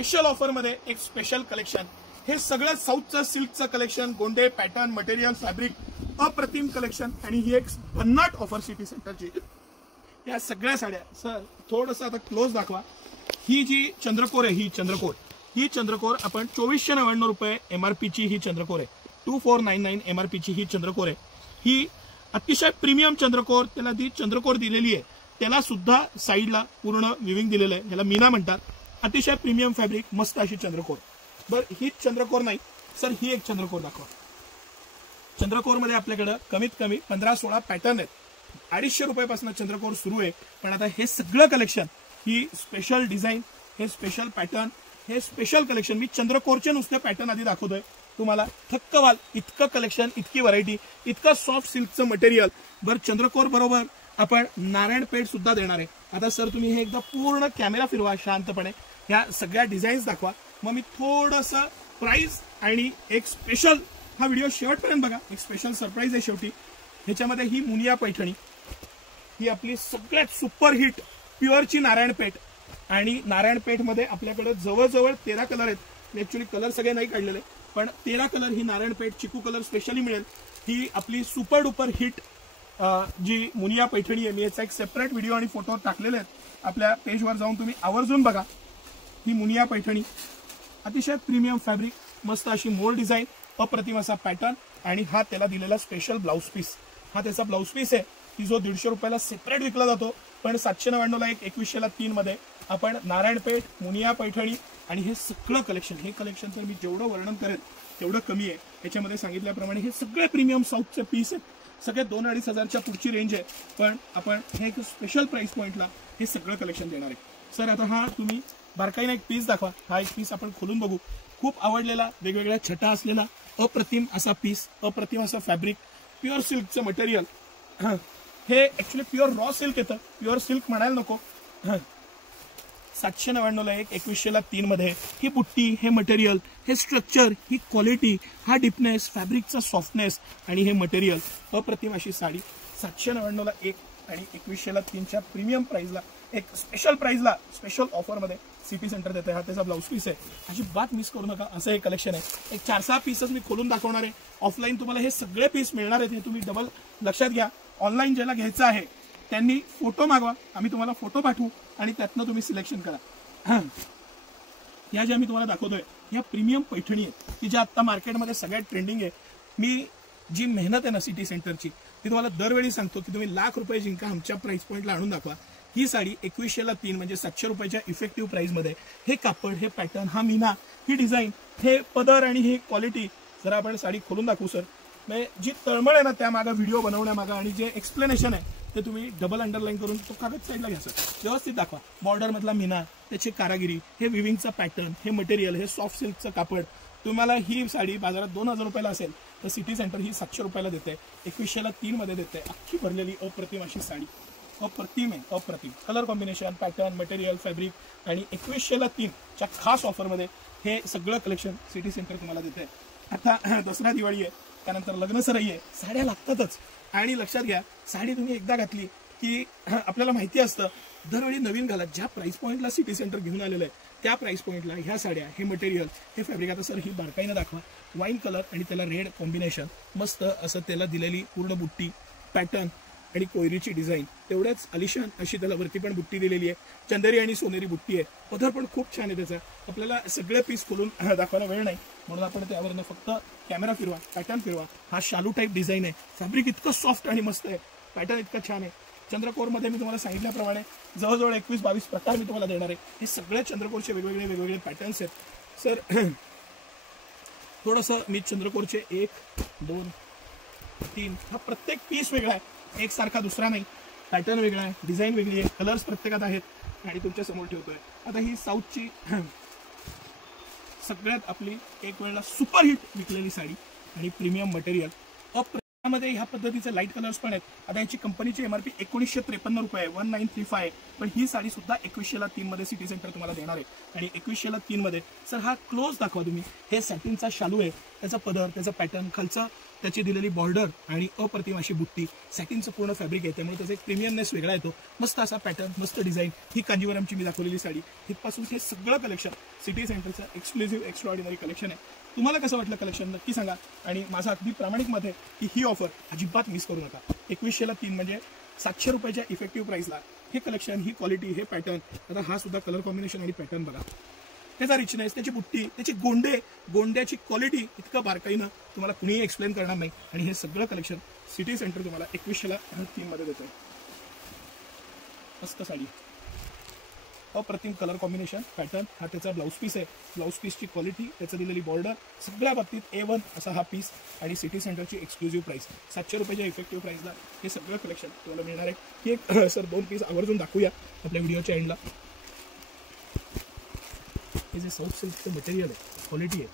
Special offer मध्ये एक special collection, हे सगळं साऊथचं सिल्कचं कलेक्शन, गोंडे पॅटर्न, मटेरियल, फॅब्रिक, अप्रतिम कलेक्शन आणि ही एक भन्नाट ऑफर सिटी सेंटरची. या सगळ्या साड्या सर थोडंसं आता क्लोज दाखवा. ही जी चंद्रकोर आहे, ही चंद्रकोर आपण 2499 रुपये MRP ची ही चंद्रकोर आहे. 2499 MRP ची ही चंद्रकोर आहे. ही अतिशय प्रीमियम चंद्रकोर, त्याला ती चंद्रकोर दिलेली आहे, त्याला सुद्धा साईडला पूर्ण विविंग दिलेलं आहे, याला मीना म्हणतात. अतिशय प्रीमियम फॅब्रिक, मस्त अशी चंद्रकोर. बरं ही चंद्रकोर नाही सर, ही एक चंद्रकोर दाखवा. चंद्रकोर मध्ये आपल्याकडे कमीत कमी 15-16 पॅटर्न आहेत. 250 रुपयापासून चंद्रकोर सुरू आहे. पण आता हे सगळं कलेक्शन, ही स्पेशल डिझाईन, हे स्पेशल पॅटर्न, हे स्पेशल कलेक्शन, मी चंद्रकोरचे नुसते पॅटर्न आधी दाखवतोय तुम्हाला. थक्क व्हाल इतकं कलेक्शन, इतकी व्हरायटी, इतकं सॉफ्ट सिल्कचं मटेरियल. बरं चंद्रकोर बरोबर आपण नारायण पेठ सुद्धा देणार आहे. आता सर तुम्ही हे एकदा पूर्ण कॅमेरा फिरवा शांतपणे, ह्या सगळ्या डिझाईन्स दाखवा, मग मी थोडंसं प्राइस आणि एक स्पेशल, हा व्हिडिओ शेवटपर्यंत बघा, एक स्पेशल सरप्राईज आहे शेवटी. ह्याच्यामध्ये ही मुनिया पैठणी, ही आपली सगळ्यात सुपर हिट प्युअरची नारायणपेठ. आणि नारायणपेठमध्ये आपल्याकडे जवळजवळ 13 कलर आहेत. ऍक्च्युली कलर सगळे नाही काढलेले, पण 13 कलर ही नारायणपेठ चिकू कलर स्पेशली मिळेल. ही आपली सुपर डुपर हिट जी मुनिया पैठणी आहे. मी याचा एक सेपरेट व्हिडिओ आणि फोटो टाकलेले आहेत, आपल्या पेजवर जाऊन तुम्ही आवर्जून बघा. ही मुनिया पैठणी, अतिशय प्रीमियम फॅब्रिक, मस्त अशी मोर डिझाईन, अप्रतिम असा पॅटर्न आणि हा त्याला दिलेला स्पेशल ब्लाउज पीस. हा त्याचा ब्लाउज पीस आहे की जो 150 रुपयाला सेपरेट विकला जातो, पण 799 ला एक 2100 ला 3 मध्ये आपण नारायणपेठ, मुनिया पैठणी आणि हे सगळं कलेक्शन. हे कलेक्शन तर मी जेवढं वर्णन करेन तेवढं कमी आहे. याच्यामध्ये सांगितल्याप्रमाणे हे सगळे प्रीमियम साऊथचे पीस आहेत. सगळे 2-2.5 हजारच्या पुढची रेंज आहे, पण आपण हे एक स्पेशल प्राइस पॉईंटला हे सगळं कलेक्शन देणार आहे. सर आता हा तुम्ही बारकाईने एक पीस दाखवा. हा एक पीस आपण खोलून बघू. खूप आवडलेला, वेगवेगळ्या छटा असलेला अप्रतिम असा पीस, अप्रतिम असं फॅब्रिक, प्युअर सिल्कचं मटेरियल. हे ऍक्च्युली प्युअर रॉ सिल्क येतं, प्युअर सिल्क म्हणायला नको. 799 ला एक 2100 ला 3 मध्ये. ही बुट्टी, हे मटेरियल, हे स्ट्रक्चर, ही क्वालिटी, हा डिपनेस, फॅब्रिकचा सॉफ्टनेस आणि हे मटेरियल, अप्रतिम अशी साडी 799 ला एक आणि 2100 ला 3च्या प्रीमियम प्राइसला, एक स्पेशल प्राइसला, स्पेशल ऑफरमध्ये सिटी सेंटर देते. हा त्याचा ब्लाउज पीस आहे, अजिबात मिस करू नका. असं हे कलेक्शन आहे. एक 4-6 पीसेस मी खोलून दाखवणार आहे. ऑफलाईन तुम्हाला हे सगळे पीस मिळणार आहेत, हे तुम्ही डबल लक्षात घ्या. ऑनलाईन ज्याला घ्यायचं आहे त्यांनी फोटो मागवा, आम्ही तुम्हाला फोटो पाठवू आणि त्यातनं तुम्ही सिलेक्शन करा. या ज्या मी तुम्हाला दाखवतोय ह्या प्रीमियम पैठणी आहेत, की ज्या आता मार्केटमध्ये सगळ्यात ट्रेंडिंग आहे. मी जी मेहनत आहे ना सिटी सेंटरची, ती तुम्हाला दरवेळी सांगतो की तुम्ही ₹1,00,000 जिंका, आमच्या प्राइस पॉईंटला आणून दाखवा. ही साडी 2100 ला 3 म्हणजे 700 रुपयाच्या इफेक्टिव्ह प्राइसमध्ये. हे कापड, हे पॅटर्न, हा मीना, ही डिझाईन, हे पदर आणि ही क्वालिटी. जरा आपण साडी खोलून दाखवू सर. म्हणजे जी तळमळ आहे ना त्या मागा, व्हिडिओ बनवण्यामागा, आणि जे एक्सप्लेनेशन आहे ते तुम्ही डबल अंडरलाईन करून तो कागद साईडला घ्या सर, व्यवस्थित दाखवा. बॉर्डर मधला मीना, त्याची कारागिरी, हे विविंगचा पॅटर्न, हे मटेरियल, हे सॉफ्ट सिल्कचं कापड. तुम्हाला ही साडी बाजारात 2000 रुपयाला असेल तर सिटी सेंटर ही 700 रुपयाला देते, 2100 ला 3 मध्ये देते. अख्खी भरलेली अप्रतिम अशी साडी, अप्रतिम आहे, अप्रतिम colour combination, pattern, material, fabric आणि 2100 ला 3च्या खास ऑफरमध्ये हे सगळं कलेक्शन सिटी सेंटर तुम्हाला देते. आता दसरा दिवाळी आहे, त्यानंतर लग्न सराई आहे, साड्या लागतातच. आणि लक्षात घ्या, साडी तुम्ही एकदा घातली की आपल्याला माहिती असतं दरवेळी नवीन घाला. ज्या प्राइस पॉईंटला सिटी सेंटर घेऊन आलेलं आहे त्या प्राइस पॉईंटला ह्या साड्या, हे मटेरियल, हे फॅब्रिक. आता सर ही बारकाईनं दाखवा. वाईन कलर आणि त्याला रेड कॉम्बिनेशन, मस्त असं त्याला दिलेली पूर्ण बुट्टी, पॅटर्न आणि कोयरीची डिझाईन, तेवढ्याच आलिशान अशी त्याला वरती पण बुट्टी दिलेली आहे. चंदेरी आणि सोनेरी बुट्टी आहे. पदर पण खूप छान आहे त्याचा. आपल्याला सगळे पीस खोलून दाखवायला वेळ नाही, म्हणून आपण त्यावरनं फक्त कॅमेरा फिरवा, पॅटर्न फिरवा. हा शालू टाईप डिझाईन आहे. फॅब्रिक इतकं सॉफ्ट आणि मस्त आहे, पॅटर्न इतकं छान आहे. चंद्रकोरमध्ये मी तुम्हाला सांगितल्याप्रमाणे जवळजवळ 21-22 प्रकार मी तुम्हाला देणार आहे. हे सगळे चंद्रकोरचे वेगवेगळे पॅटर्न्स आहेत. सर थोडंसं मी चंद्रकोरचे 1, 2, 3, हा प्रत्येक पीस वेगळा आहे, एकसारखा दुसरा नाही. पॅटर्न वेगळा आहे, डिझाईन वेगळी आहे, कलर्स प्रत्येकात आहेत आणि तुमच्या समोर ठेवतोय. आता ही साऊथची सगळ्यात आपली एक वेळेला सुपर हिट विकलेली साडी आणि प्रीमियम मटेरियल. मध्ये ह्या पद्धतीचे लाईट कलर्स पण आहेत. आता याची कंपनीची MRP 1953 रुपये, 1935. पण ही साडी सुद्धा 2100 ला 3 मध्ये सिटी सेंटर तुम्हाला देणार आहे. आणि 2100 ला 3 मध्ये सर हा क्लोज दाखवा तुम्ही. हे सॅटिनचा शालू आहे, त्याचा पदर, त्याचा पॅटर्न, खालचा त्याची दिलेली बॉर्डर आणि अप्रतिम अशी बुट्टी, सॅटिनचं पूर्ण फॅब्रिक आहे, त्यामुळे त्याचा एक प्रीमियमनेस वेगळा येतो. मस्त असा पॅटर्न, मस्त डिझाईन. ही कांजीवरमची मी दाखवलेली साडी, इथपासून हे सगळं कलेक्शन सिटी सेंटरचं एक्सक्लुझिव्ह एक्स्ट्राऑर्डिनरी कलेक्शन आहे. तुम्हाला कसं वाटलं कलेक्शन नक्की सांगा. आणि माझा अगदी प्रामाणिक मत आहे की ही ऑफर अजिबात मिस करू नका. 2100ला 3 म्हणजे 700 रुपयाच्या इफेक्टिव्ह प्राइसला हे कलेक्शन, ही क्वालिटी, हे पॅटर्न. आता हा सुद्धा कलर कॉम्बिनेशन आणि पॅटर्न बघा, त्याचा रिचनेस, त्याची बुट्टी, त्याची गोंड्याची क्वालिटी इतकं बारकाईनं तुम्हाला कुणीही एक्सप्लेन करणार नाही. आणि हे सगळं कलेक्शन सिटी सेंटर तुम्हाला 2100ला 3 मध्ये देतोय. मस्त साडी, अप्रतिम कलर कॉम्बिनेशन, पॅटर्न. हा त्याचा ब्लाऊज पीस आहे. ब्लाऊज पीसची क्वालिटी, त्याचं दिलेली बॉर्डर, सगळ्या बाबतीत A1 असा हा पीस. आणि सिटी सेंटरची एक्सक्लुझिव्ह प्राइस 700 रुपयाच्या इफेक्टिव्ह प्राइसला हे सगळं कलेक्शन तुम्हाला मिळणार आहे. ही एक सर 2 पीस आवर्जून दाखवूया आपल्या व्हिडिओच्या एंडला. हे जे सॉफ्ट सिल्कचं मटेरियल आहे, क्वालिटी आहे,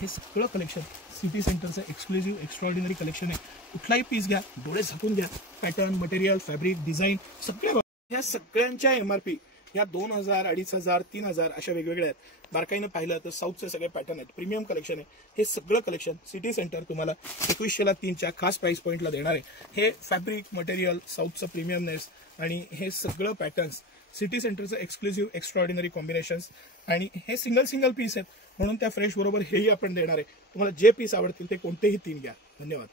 हे सगळं कलेक्शन सिटी सेंटरचं एक्सक्लुझिव्ह एक्स्ट्राऑर्डिनरी कलेक्शन आहे. कुठलाही पीस घ्या, डोळे झाकून घ्या. पॅटर्न, मटेरियल, फॅब्रिक, डिझाईन सगळ्या या सगळ्यांच्या MRP या 2000, 2500, 3000 अशा वेगवेगळ्या आहेत. बारकाईनं पाहिलं तर साऊथचे सगळे पॅटर्न आहेत, प्रीमियम कलेक्शन आहे. हे सगळं कलेक्शन सिटी सेंटर तुम्हाला 2100ला 3च्या खास प्राइस पॉईंटला देणार आहे. हे फॅब्रिक, मटेरियल, साऊथचं प्रीमियमनेस आणि हे सगळं पॅटर्न्स, सिटी सेंटरचं एक्सक्लुझिव्ह एक्स्ट्राऑर्डिनरी कॉम्बिनेशन्स. आणि हे सिंगल पीस आहेत, म्हणून त्या फ्रेश बरोबर हेही आपण देणार आहे. तुम्हाला जे पीस आवडतील ते कोणतेही 3 घ्या. धन्यवाद.